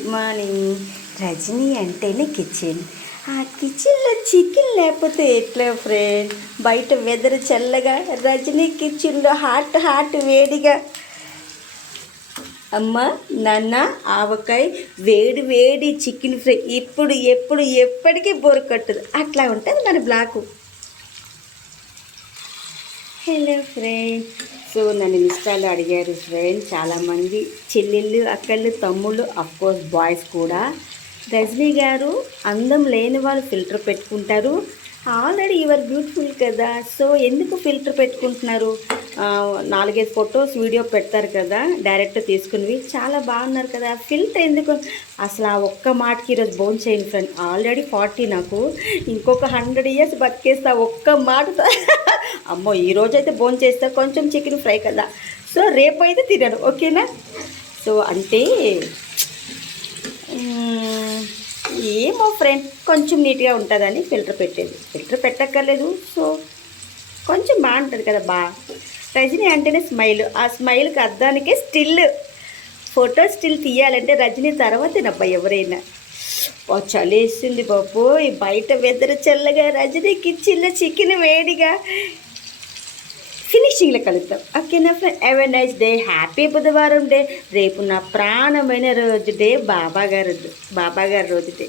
Good morning. Rajani అంటేనే kitchen. ఆ కిచెన్లో చికెన్ లేకపోతే ఎట్లా ఫ్రెండ్? బయట వెదర్ చల్లగా, రజనీ కిచెన్లో హాట్ హాట్ వేడిగా. అమ్మ నాన్న ఆవకాయ వేడి వేడి చికెన్ ఫ్రై ఇప్పుడు ఎప్పుడు ఎప్పటికీ బోరు కట్టదు. అట్లా ఉంటుంది మన బ్లాకు. Hello friend. సో నన్ను ఇన్స్టాలో అడిగారు ఫ్రెండ్ చాలామంది, చెల్లెళ్ళు, అక్కళ్ళు, తమ్ముళ్ళు, అఫ్కోర్స్ బాయ్స్ కూడా. రజనీ గారు, అందం లేని వాళ్ళు ఫిల్టర్ పెట్టుకుంటారు. ఆల్రెడీ యువర్ బ్యూటిఫుల్ కదా, సో ఎందుకు ఫిల్టర్ పెట్టుకుంటున్నారు? 4-5 ఫొటోస్ వీడియో పెడతారు కదా డైరెక్ట్ తీసుకునివి, చాలా బాగున్నారు కదా, ఫిల్టర్ ఎందుకు? అసలు ఆ ఒక్క మాటకి ఈరోజు బోన్ చేయను ఫ్రెండ్. ఆల్రెడీ 40, నాకు ఇంకొక 100 ఇయర్స్ బతికేస్తా ఒక్క మాటతో. అమ్మో ఈరోజైతే బోన్ చేస్తా, కొంచెం చికెన్ ఫ్రై కదా, సో రేపు అయితే తినను, ఓకేనా? సో అంటే ఏమో ఫ్రెండ్, కొంచెం నీట్గా ఉంటుందని ఫిల్టర్ పెట్టేది. ఫిల్టర్ పెట్టక్కర్లేదు, సో కొంచెం బాగుంటుంది కదా. రజనీ అంటేనే స్మైల్, ఆ స్మైల్కి అద్దానికే స్టిల్. ఫోటో స్టిల్ తీయాలంటే రజనీ తర్వాతేనబ్బా ఎవరైనా. చలేస్తుంది బాబు, బయట వెదర్ చల్లగా, రజనీ కిచెన్లో చికెన్ వేడిగా. ఫినిషింగ్లో కలుద్దాం, ఓకేనా friend? Have a nice day. Happy బుధవారం డే. రేపు నా ప్రాణమైన రోజు డే, బాబాగారు రోజు డే.